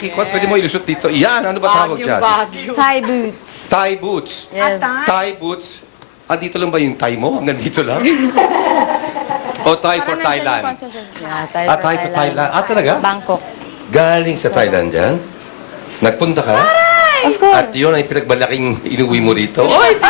pakikot, pwede mo ilusot dito. Yan, ano ba tawag dyan? Thai boots. Thai boots. Yes. Thai boots. Andito lang ba yung Thai mo? Hanggang dito lang? O Thai for Thailand? Yeah, Thai Thai for Thailand. Talaga? Bangkok. Galing sa Thailand yan? Nagpunta ka? Of course. At yun ay pinagbalaking inuwi mo rito. Oy,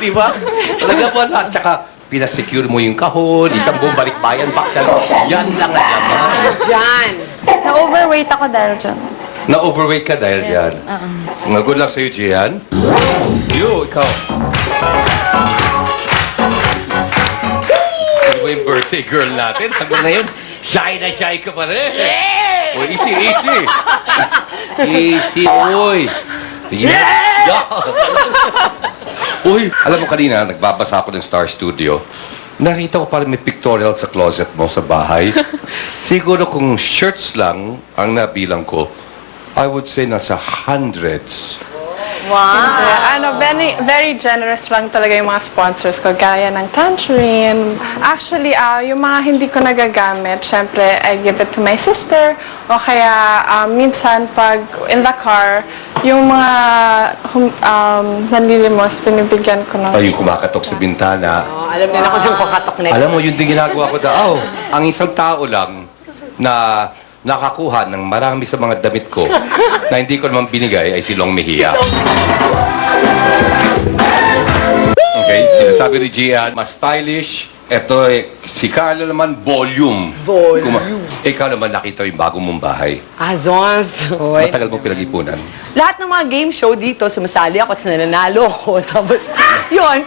di ba? Talaga wala. At saka, pinasecure mo yung kahon, isang buong balikbayan, baksan. Yan lang ang laman. Diyan. Na-overweight ako dahil dyan. Na-overweight ka dahil yan. Good luck sa'yo, Gian. Ikaw. Ano ba yung birthday girl natin? Hanggang ngayon, shy na shy ka pa rin. Uy, easy. Easy, uy. Yeah! Uy, alam mo kanina, nagbabasa ako ng Star Studio. Nakita ko parang may pictorial sa closet mo sa bahay. Siguro kung shirts lang ang nabilang ko, I would say nasa hundreds. Very, very generous lang talaga yung mga sponsors ko, gaya ng Tangerine. Actually, yung mga hindi ko nagagamit, syempre, I give it to my sister. O kaya, minsan, pag in the car, yung mga nanlilimos, pinibigyan ko ng... Ay, yung kumakatok sa bintana. Alam nila kung saan kakatok next. Alam mo, yun din ginagawa ko daw. Ang isang tao lang na nakakuha ng marami sa mga damit ko na hindi ko naman binigay ay si Long Mejia. Okay, sinasabi ni Gian, mas stylish. Ito, si Carla naman, volume. Ikaw naman nakita yung bagong mong bahay. Azons. Matagal mo pinag-ipunan. Lahat ng mga game show dito, sumasali ako at nananalo ako. Tapos, yun.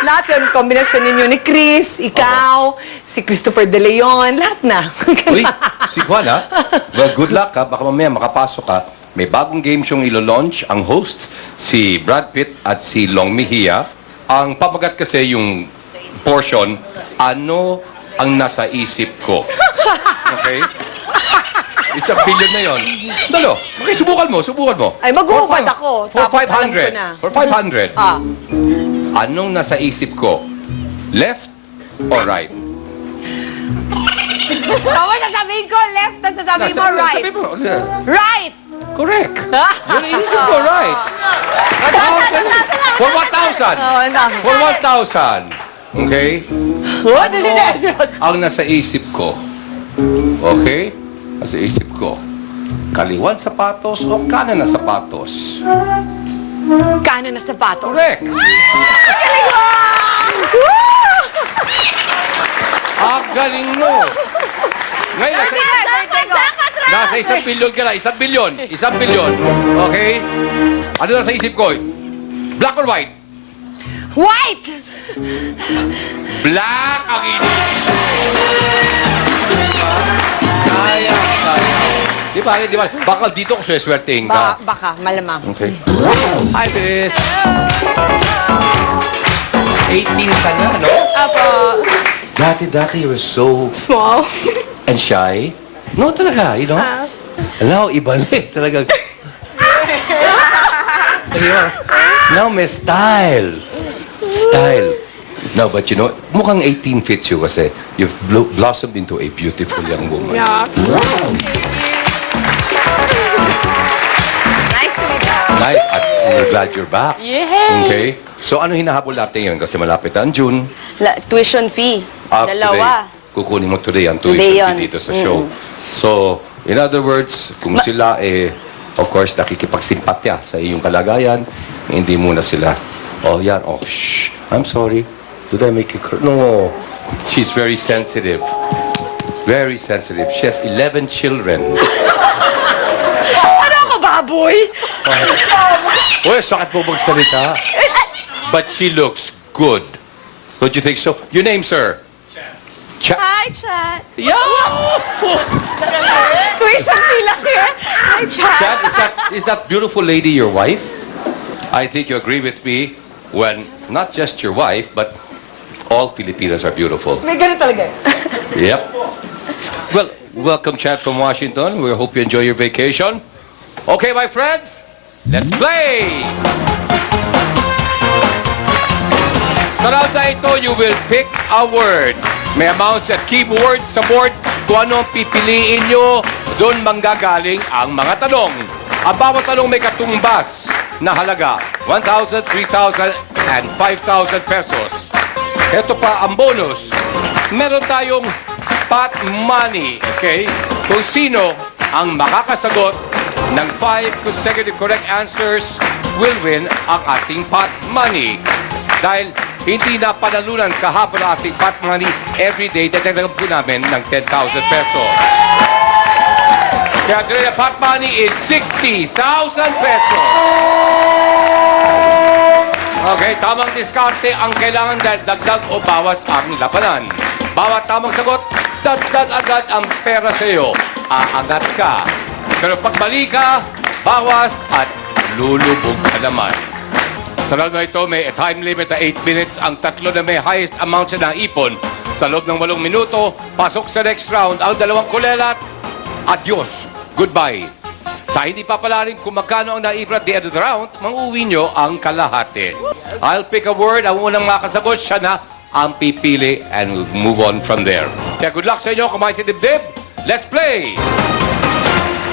Lahat yun, kombinasyon ninyo ni Chris, ikaw, si Christopher De Leon, lahat na. Uy, si Juan ha? Well, good luck ha. Baka mamaya makapasok ka. May bagong game show ilo-launch. Ang hosts, si Brad Pitt at si Long Mejia. Ang pamagat kasi yung portion, ano ang nasa isip ko. Okay? Isang billion na yon. Dalo. Okay, subukan mo. Ay, mag-uupad ako. For Tapos alam ko 500. na. For 500. Anong nasa isip ko? Left or right? Tama, sasabihin ko left, tapos sasabihin mo right. Sabi mo, Right! correct. Yun ang isip ko, right. For 1,000. For 1,000. Okay? Oh, dali na. Ang nasa isip ko. Okay? Nasa isip ko. Kaliwan sapatos o kanan na sapatos? Kanan na sapato. Correct. Galing mo. Ngayon, nasa 1 billion ka na. 1 billion. 1 billion. Okay? Ano nasa isip ko? Black or white? White! Black ang iniisip. Kaya. Di ba? Baka dito ko swerte-swertein ka. Baka, malamang. Okay. Hi, Bes. 18 ka na, no? Apo, Dati, you were so small. and shy. No, talaga, you know? Now, iba na eh. Talagang... Now, may style. No, but you know, mukhang 18 fits you kasi you've blossomed into a beautiful young woman. Yeah. Nice to meet you. Nice. At we're glad you're back. Yay! Okay? So, ano hinahabol natin ngayon? Kasi malapit na ang June. Tuition fee. Dalawa. Today, kukunin mo today ang tuition Today fee yun. dito sa show. So, in other words, kung sila of course, nakikipagsimpatya sa iyong kalagayan, hindi muna sila, shh, I'm sorry. Did I make you cry? No. She's very sensitive. Very sensitive. She has 11 children. Ano ako, baboy? Uy, sakit mo magsalita. But she looks good. Don't you think so? Your name, sir? Chat. Hi, Chat. Yeah! Tuition fee lang eh. Hi, Chat. Chad, is that beautiful lady your wife? I think you agree with me when not just your wife, but all Filipinas are beautiful. May ganun talaga. Yep. Well, welcome, Chad from Washington. We hope you enjoy your vacation. Okay, my friends, let's play! Sa round na ito, you will pick a word. May amounts at keywords sa board. Kung ano ang pipiliin nyo, doon manggagaling ang mga tanong. Ang bawat tanong may katumbas na halaga 1,000, 3,000, and 5,000 pesos. Ito pa ang bonus. Meron tayong pot money, okay? Kung sino ang makakasagot ng 5 consecutive correct answers will win ang ating pot money. Dahil hindi na panalunan kahapon ang ating pot money, everyday dadagdagan po namin ng 10,000 pesos. Kaya today, the pot money is 60,000 pesos. Okay, tamang diskarte ang kailangan dahil dagdag o bawas ang labanan. Bawat tamang sagot, dagdag agad ang pera sa iyo. Aangat ka. Pero pag mali ka, bawas at lulubog ka naman. Sa loob na ito, may time limit na 8 minutes. Ang tatlo na may highest amount na ipon. Sa loob ng 8 minuto, pasok sa next round ang dalawang kulelat. Adios. Goodbye. Sa hindi papalarin kung magkano ang naipon at the end of the round, mang-uwi nyo ang kalahati. I'll pick a word. Ang unang makasagot, siya na ang pipili and we'll move on from there. Kaya good luck sa inyo. Kumain si Dibdib. Let's play!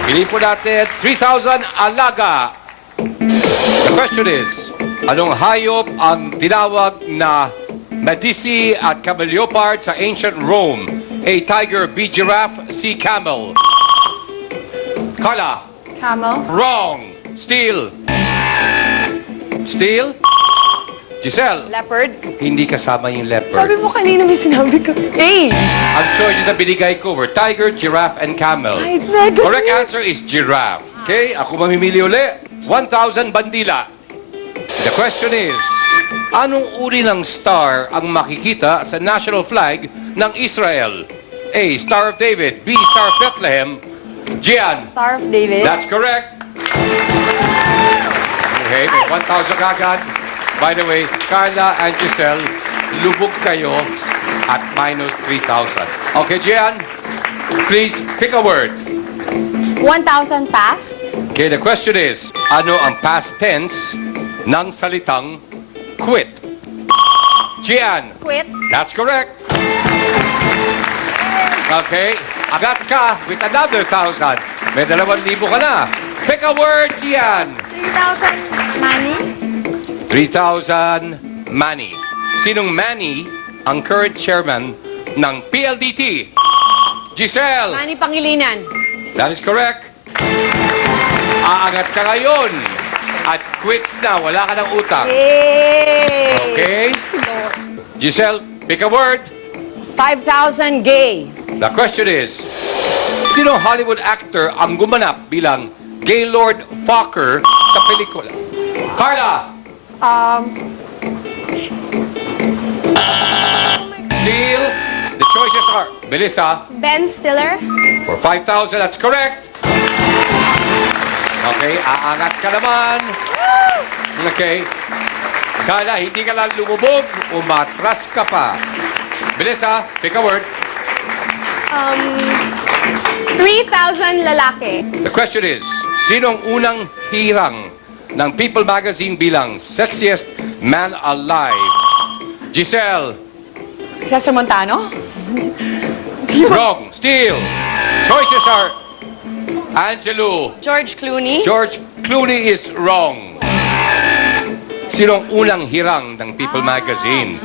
Pili po natin 3,000 alaga. The question is, anong hayop ang tinawag na Medici at Camelopards sa ancient Rome? A. Tiger, B. Giraffe, C. Camel. Carla. Camel. Wrong. Steel. Steel. Giselle. Leopard. Hindi kasama yung Sabi leopard. mo kanina may sinabi ko. Hey! Ang choices na binigay ko were tiger, giraffe, and camel. Ay, negative. Correct answer is giraffe. Okay, ako mamimili uli. 1,000 bandila. The question is, anong uri ng star ang makikita sa national flag ng Israel? A. Star of David. B. Star of Bethlehem. Gian. Star of David. That's correct. Okay, may 1,000 kagad. By the way, Carla and Giselle, lubog kayo at minus 3,000. Okay, Gian, please pick a word. 1,000 pass. Okay, the question is, ano ang past tense ng salitang quit? Gian, Quit. that's correct. Okay, agad ka with another 1,000. May 2,000 ka na. Pick a word, Gian. 3,000 money. 3,000 Manny. Sinong Manny ang current chairman ng PLDT? Giselle. Manny Pangilinan. That is correct. Aangat ka ngayon. At quits na. Wala ka ng utang. Hey! Okay? Giselle, pick a word. 5,000 gay. The question is, sino Hollywood actor ang gumanap bilang Gaylord Fokker sa pelikula? Carla. Steele. The choices are Melissa. Ben Stiller. For 5,000, that's correct. Okay, aangat ka naman. Okay. Kala, hindi ka lang lumubog, umatras ka pa. Melissa, pick a word. 3,000 lalaki. The question is, sinong unang hirang ng People Magazine bilang sexiest man alive? Giselle. Cesar Montano? Wrong. Steele. Choices are Angelo. George Clooney. George Clooney is wrong. Sinong unang hirang ng People Magazine?